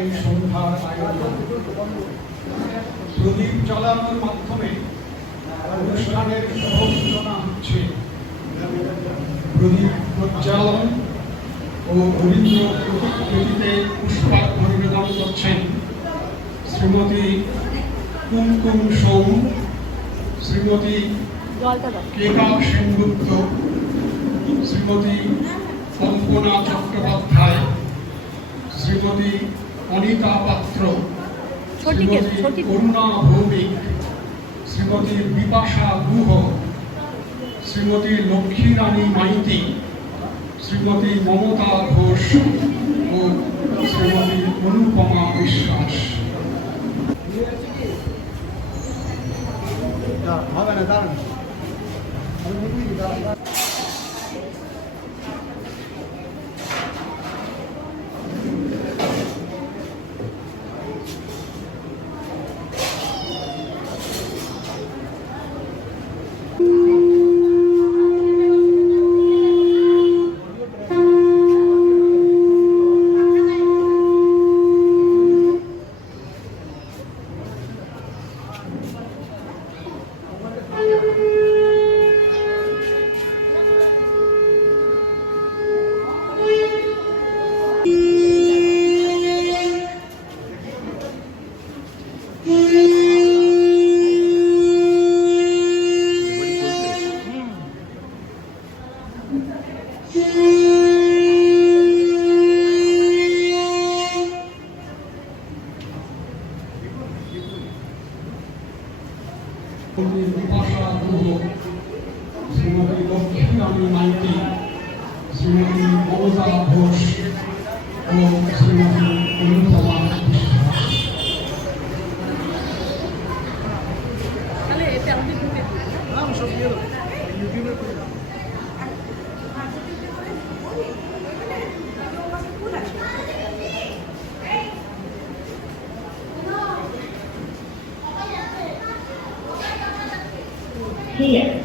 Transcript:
এই সন্ধ্যার আয়োজন। প্রদীপ জ্বালানোর মাধ্যমে অনুষ্ঠানের সূচনা হচ্ছে। প্রদীপ প্রজ্বালন ও রবীন্দ্র প্রতিকৃতিতে পুষ্পার্ঘ্য নিবেদন করছেন শ্রীমতী কুমকুম সৌম, শ্রীমতী কেকা সেনগুপ্ত, শ্রীমতী কল্পনা চট্টোপাধ্যায়, শ্রীমতী অনিতা পাত্র, শ্রীমতী করুণা ভৌমিক, শ্রীমতী বিপাশা গুহ, শ্রীমতী লক্ষ্মীরানী মাইতি, শ্রীমতী মমতা ঘোষ ও শ্রীমতী অনুপমা বিশ্বাস। বিপাশা গুহ, শ্রীমতী লক্ষ্মীরানী মাইতি, শ্রীমতী মমতা ঘোষ ও শ্রীমতী অনুপমা বিশ্বাস। Here.